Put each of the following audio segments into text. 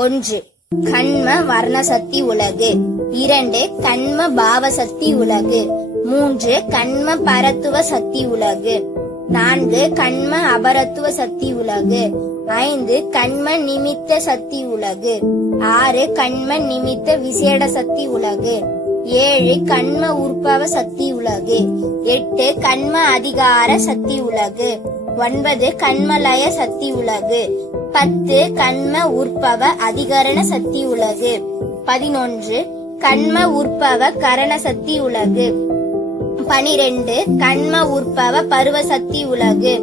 ஒன்று கண்ம வர்ண சக்தி உலகு. இரண்டு கண்ம பாவ சக்தி உலகு. மூன்று கண்ம பரத்துவ சக்தி உலகு. நான்கு கண்ம அபரத்துவ சக்தி உலகு. ஐந்து கண்ம நிமித்த சக்தி உலகு. ஆறு கண்ம நிமித்த விசேட சக்தி உலகு. ஏழு கண்ம உற்பவ சக்தி உலகு. எட்டு கண்ம அதிகார சக்தி உலகு. ஒன்பது கண்மலய சக்தி உலகு பத்து கண்ம உற்பவ அதிகரண சக்தி உலகு பதினொன்று கண்ம உற்பவ கரண சக்தி உலகு பனிரெண்டு கண்ம உற்பவ பருவ சக்தி உலகு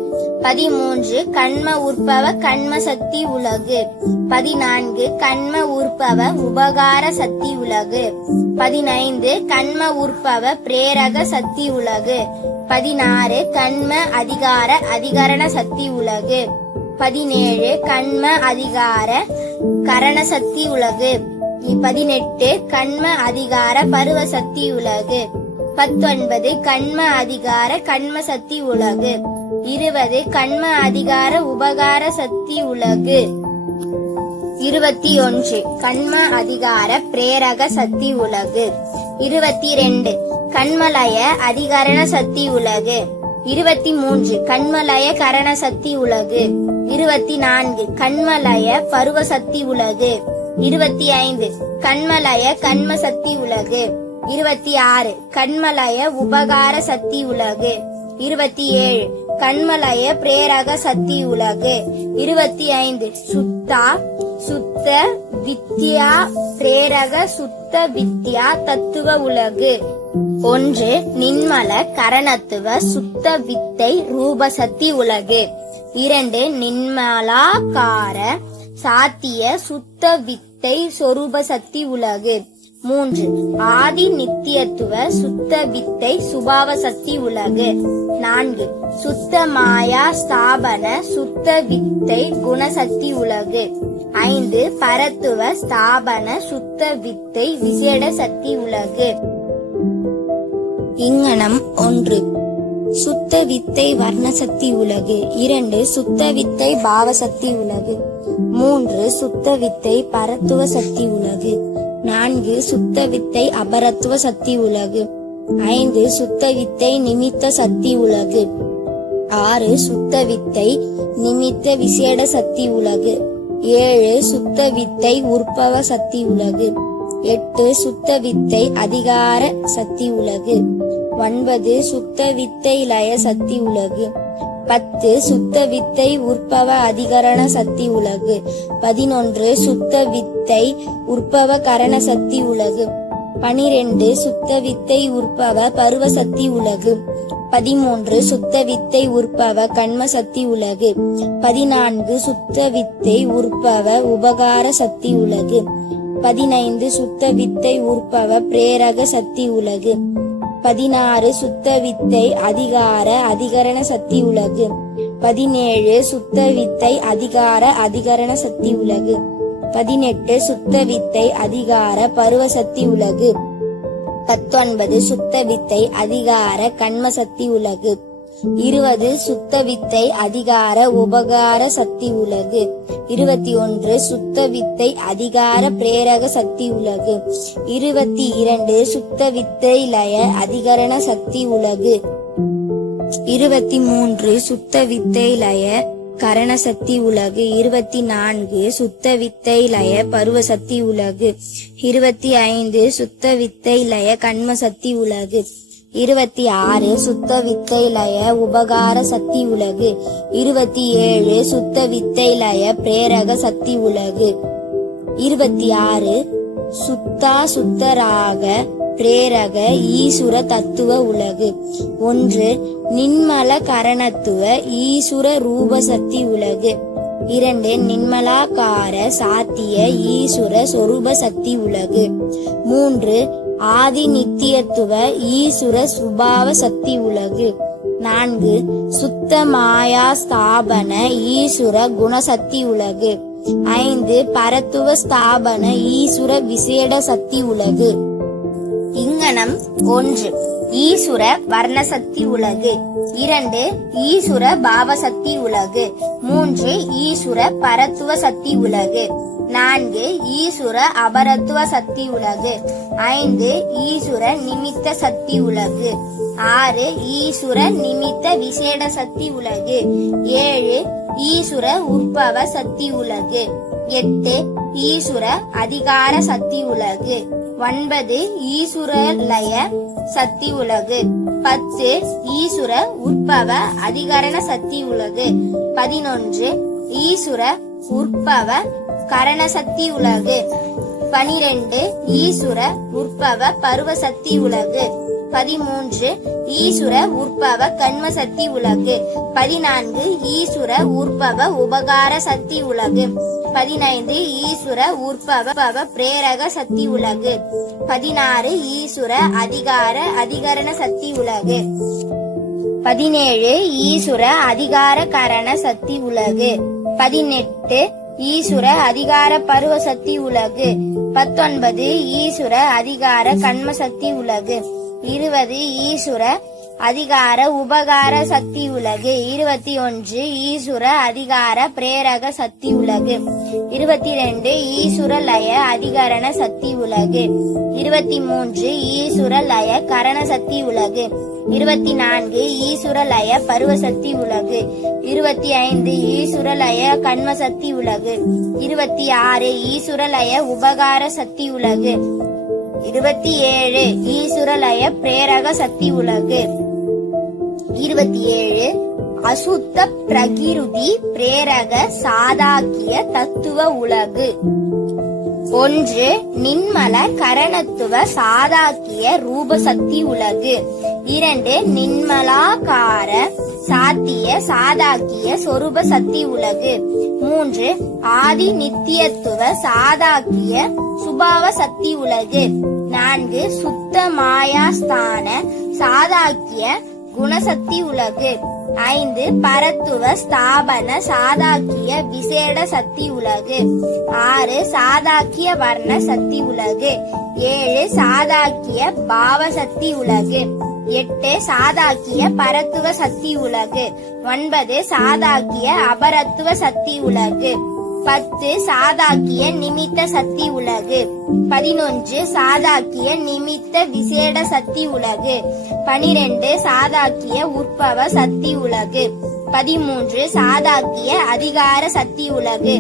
பதிமூன்று கண்ம உற்பவ கண்ம சக்தி உலகு. பதினான்கு கண்ம உற்பவ உபகார சக்தி உலகு. பதினைந்து கண்ம உற்பவ பிரேரக சக்தி உலகு. பதினாறு கண்ம அதிகார அதிகரண சக்தி உலகு. பதினேழு கண்ம அதிகார கரண சக்தி உலகு. பதினெட்டு கண்ம அதிகார பருவ சக்தி உலகு. பத்தொன்பது கண்ம அதிகார கண்ம சக்தி உலகு. இருபது கண்ம அதிகார உபகார சக்தி உலகு. இருபத்தி ஒன்று கண்ம அதிகார பிரேரக சக்தி உலகு. இருபத்தி ரெண்டு கண்மலய அதிகரண சக்தி உலகு. இருபத்தி மூன்று கண்மலய கரண சக்தி உலகு. இருபத்தி நான்கு கண்மலய பருவ சக்தி உலகு. இருபத்தி ஐந்து கண்மலய கண்ம சக்தி உலகு. இருபத்தி ஆறு. கண்மலய உபகார சக்தி உலகு. இருபத்தி ஏழு. கண்மலய பிரேரக சக்தி உலகு. இருபத்தி ஐந்து. சுத்தா சுத்த வித்யா பிரேரக சுத்த வித்யா தத்துவ உலகு. ஒன்று நின்மல கரணத்துவ சுத்த வித்தை ரூபசக்தி உலகு. இரண்டு நின்மலாக்கார சாத்திய சுத்த வித்தை சொரூப சக்தி உலகு. மூன்று. ஆதி நித்தியத்துவ சுத்த வித்தை சுபாவ சக்தி உலகு. நான்கு. சுத்த மாயா ஸ்தாபன சுத்த வித்தை குணசக்தி உலகு. ஐந்து. பரத்துவ ஸ்தாபன சுத்த வித்தை விசேட சக்தி உலகு. இங்கனம் ஒன்று. சுத்த வித்தை வர்ணசக்தி உலகு. இரண்டு. சுத்த வித்தை பாவசக்தி உலகு. மூன்று. சுத்த வித்தை பரத்துவ சக்தி உலகு. நான்கு சுத்த வித்தை அபரத்துவ சக்தி உலகு. ஐந்து சுத்த வித்தை நிமித்த சக்தி உலகு. ஆறு சுத்த வித்தை நிமித்த விசேட சக்தி உலகு. ஏழு சுத்த வித்தை உற்பவ சக்தி உலகு. எட்டு சுத்த வித்தை அதிகார சக்தி உலகு. ஒன்பது சுத்த வித்தை லய சக்தி உலகு. பத்து சுத்த வித்தை உற்பவ அதிகரண சக்தி உலகு. பதினொன்று சுத்த வித்தை உற்பவ கரண சக்தி உலகு. பனிரெண்டு சுத்த வித்தை உற்பவ பருவ சக்தி உலகு. பதிமூன்று சுத்த வித்தை உற்பவ கண்ம சக்தி உலகு. பதினான்கு சுத்த வித்தை உற்பவ உபகார சக்தி உலகு. பதினைந்து சுத்த வித்தை உற்பவ பிரேரக சக்தி உலகு. பதினாறு சுத்த வித்தை அதிகார அதிகரண சக்தி உலகு. பதினேழு சுத்த வித்தை அதிகார அதிகரண சக்தி உலகு. பதினெட்டு சுத்த வித்தை அதிகார பருவ சக்தி உலகு. பத்தொன்பது சுத்த வித்தை அதிகார கண்ம சக்தி உலகு. இருபது சுத்த வித்தை அதிகார உபகார சக்தி உலகு. இருபத்தி ஒன்று சுத்த வித்தை அதிகார பிரேரக சக்தி உலகு. இருபத்தி இரண்டு சுத்த வித்தை லய அதிகரண சக்தி உலகு. இருபத்தி மூன்று சுத்த வித்தை லய கரண சக்தி உலகு. இருபத்தி நான்கு சுத்த வித்தை லய பருவ சக்தி உலகு. இருபத்தி ஐந்து சுத்த வித்தை லய கண்ம சக்தி உலகு. இருபத்தி ஆறு சுத்த வித்தை லய உபகார சக்தி உலகு. இருபத்தி ஏழு சுத்த வித்தை லய பிரேரக சக்தி உலகு. இருபத்தி ஆறு சுத்தா சுத்தராக பிரேரக ஈசுர தத்துவ உலகு. ஒன்று நின்மல கரணத்துவ ஈசுர ரூப சக்தி உலகு. இரண்டு நின்மலாக்கார சாத்திய ஈசுர சொரூப சக்தி உலகு. மூன்று ஆதி நித்தியத்துவ ஈசுர சுபாவ சக்தி உலகு. நான்கு சுத்த மாயா ஸ்தாபன ஈசுர குணசக்தி உலகு. ஐந்து பரத்துவ ஸ்தாபன ஈசுர விசேட சக்தி உலகு. இங்கனம் ஒன்று. ஈசுர வர்ணசக்தி உலகு. இரண்டு ஈசுர பாவசக்தி உலகு. மூன்று ஈசுர பரத்துவ சக்தி உலகு. நான்கு ஈசுர அபரத்துவ சக்தி உலகு. ஐந்து ஈசுர நிமித்த சக்தி உலகு. ஆறு ஈசுர நிமித்த விசேட சக்தி உலகு. ஏழு ஈசுர உற்பவ சக்தி உலகு. எட்டு ஈசுர அதிகார சக்தி உலகு. ஒன்பது ஈசுர லய சக்தி உலகு. பத்து ஈசுர உற்பவ அதிகரண சக்தி உலகு. பதினொன்று ஈசுர உற்பவ கரண சக்தி உலகு. பனிரெண்டு ஈசுர உற்பவ பருவ சக்தி உலகு. பதிமூன்று ஈசுர உற்பவ கண்ம சக்தி உலகு. பதினான்கு ஈசுர உற்பவ உபகார சக்தி உலகு. பதினைந்து ஈசுர உற்பவ பிரேரக சக்தி உலகு. பதினாறு ஈசுர அதிகார அதிகரண சக்தி உலகு. பதினேழு ஈசுர அதிகார கரண சக்தி உலகு. பதினெட்டு ஈசுர அதிகார பருவ சக்தி உலகு. பத்தொன்பது ஈசுர அதிகார கண்ம சக்தி உலகு. இருபது ஈசுர அதிகார உபகார சக்தி உலகு. இருபத்தி ஒன்று ஈசுர அதிகார பிரேரக சக்தி உலகு. இருபத்தி ரெண்டு ஈசுர லய அதிகரண சக்தி உலகு. இருபத்தி மூன்று ஈசுர லய கரண சக்தி உலகு. இருபத்தி நான்கு ஈசுர லய பருவ சக்தி உலகு. இருபத்தி ஐந்து ஈசுர லய கண்ம சக்தி உலகு. இருபத்தி ஆறு ஈசுர லய உபகார சக்தி உலகு. இருபத்தி ஏழு ஈசுரலய பிரேரக சக்தி உலகு. இருபத்தி ஏழு அசுத்த பிரகிருதி பிரேரக சாதாக்கிய தத்துவ உலகு. ஒன்று நின்மல கரணத்துவ சாதாக்கிய ரூபசக்தி உலகு. இரண்டு நின்மலாக்கார சாத்திய சாதாக்கிய சொரூப சக்தி உலகு. மூன்று ஆதி நித்தியத்துவ சாதாக்கிய சுபாவ சக்தி உலகு. நான்கு சுத்த மாயாஸ்தான சாதாக்கிய குணசக்தி உலகு. ஐந்து பரத்துவ ஸ்தாபன சாதாக்கிய விசேட சக்தி உலகு. ஆறு சாதாக்கிய வர்ண சக்தி உலகு. ஏழு சாதாக்கிய பாவசக்தி உலகு. எட்டு சாதாக்கிய பரத்துவ சக்தி உலகு ஒன்பது சாதாக்கிய அபரத்துவ சக்தி உலகு பத்து சாதாக்கிய நிமித்த சக்தி உலகு பதினொன்று சாதாக்கிய நிமித்த விசேட சக்தி உலகு பனிரெண்டு சாதாக்கிய உற்பவ சக்தி உலகு பதிமூன்று சாதாக்கிய அதிகார சக்தி உலகு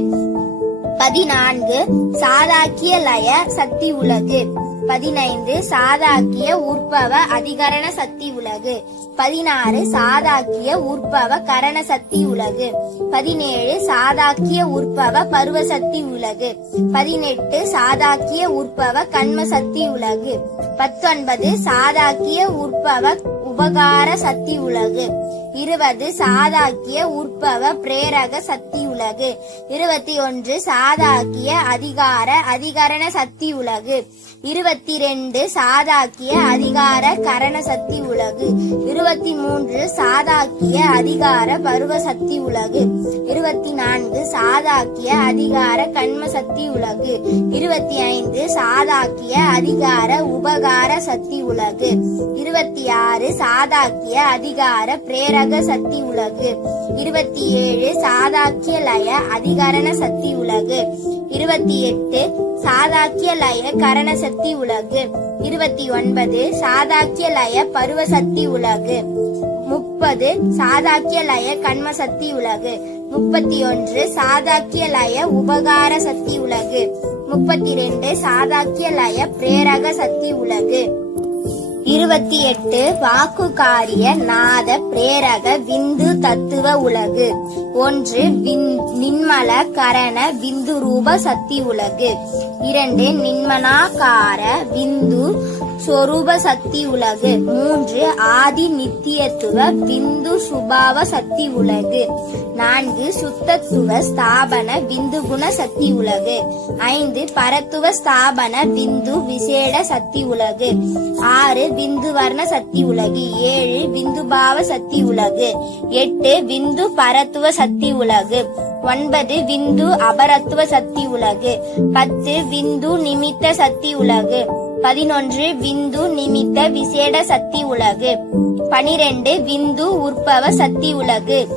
பதினான்கு சாதாக்கிய லய சக்தி உலகு பதினைந்து சாதாக்கிய உற்பவ அதிகரண சக்தி உலகு. பதினாறு சாதாக்கிய உற்பவ கரண சக்தி உலகு. பதினேழு சாதாக்கிய உற்பவ பருவ சக்தி உலகு. பதினெட்டு சாதாக்கிய உற்பவ கண்ம சக்தி உலகு. பத்தொன்பது சாதாக்கிய உற்பவ உபகார சக்தி உலகு. இருபது சாதாக்கிய உற்பவ பிரேரக சக்தி உலகு. இருபத்தி ஒன்று சாதாக்கிய அதிகார அதிகரண சக்தி உலகு. இருபத்தி ரெண்டு சாதாக்கிய அதிகார கரண சக்தி உலகு. இருபத்தி மூன்று சாதாக்கிய அதிகார பருவ சக்தி உலகு. இருபத்தி நான்கு சாதாக்கிய அதிகார கண்ம சக்தி உலகு. இருபத்தி ஐந்து சாதாக்கிய அதிகார உபகார சக்தி உலகு. இருபத்தி ஆறு சாதாக்கிய அதிகார பிரேரக சக்தி உலகு. இருபத்தி ஏழு சாதாக்கிய லய அதிகரண சக்தி உலகு. இருபத்தி எட்டு சாதாக்கிய லய கரண சக்தி உலகு. இருபத்தி ஒன்பது சாதாக்கிய லய பருவ சக்தி உலகு. முப்பது சாதாக்கிய லய கண்மசக்தி உலகு. முப்பத்தி ஒன்று சாதாக்கிய லய உபகார சக்தி உலகு. முப்பத்தி ரெண்டு சாதாக்கிய லய பிரேரக சக்தி உலகு. இருபத்தி எட்டு வாக்குகாரிய நாத பிரேரக விந்து தத்துவ உலகு. ஒன்று விண்- நின்மல கரண விந்து ரூப சக்தி உலகு. இரண்டு நின்மனாகார விந்து சொரூப சக்தி உலகு. மூன்று ஆதி நித்தியத்துவ விந்து சுபாவ சக்தி உலகு. நான்கு சுத்தத்துவ ஸ்தாபன விந்து குண சக்தி உலகு. ஐந்து பரத்துவ ஸ்தாபன விந்து விசேட சக்தி உலகு. ஆறு விந்து வர்ண சக்தி உலகு. ஏழு விந்து பாவ சக்தி உலகு. எட்டு விந்து பரத்துவ சக்தி உலகு. ஒன்பது விந்து அபரத்துவ சக்தி உலகு. பத்து விந்து நிமித்த சக்தி உலகு. பதினொன்று விந்து நிமித்த விசேட சக்தி உலகு. பனிரெண்டு விந்து உற்பவ சக்தி உலகு.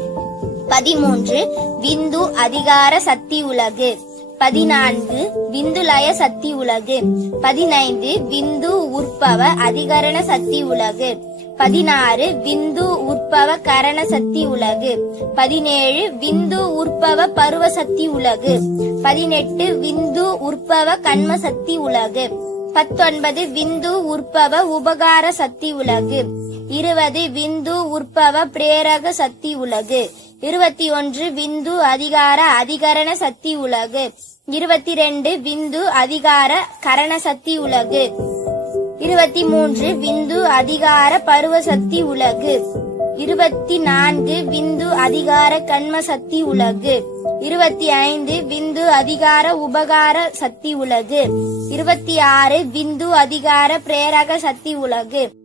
பதிமூன்று விந்து அதிகார சக்தி உலகு. பதினான்கு விந்துலய சக்தி உலகு. பதினைந்து விந்து உற்பவ அதிகரண சக்தி உலகு. பதினாறு விந்து உற்பவ கரண சக்தி உலகு. பதினேழு விந்து உற்பவ பருவ சக்தி உலகு. பதினெட்டு விந்து உற்பவ கண்ம சக்தி உலகு. பத்தொன்பது விந்து உற்பவ உபகார சக்தி உலகு. இருபது விந்து உற்பவ பிரேரக சக்தி உலகு. இருபத்தி ஒன்று விந்து அதிகார அதிகரண சக்தி உலகு. இருபத்தி ரெண்டு விந்து அதிகார கரண சக்தி உலகு. இருபத்தி மூன்று விந்து அதிகார பருவ சக்தி உலகு. இருபத்தி நான்கு விந்து அதிகார கண்ம சக்தி உலகு. இருபத்தி ஐந்து விந்து அதிகார உபகார சக்தி உலகு. இருபத்தி ஆறு விந்து அதிகார பிரேரக சக்தி உலகு.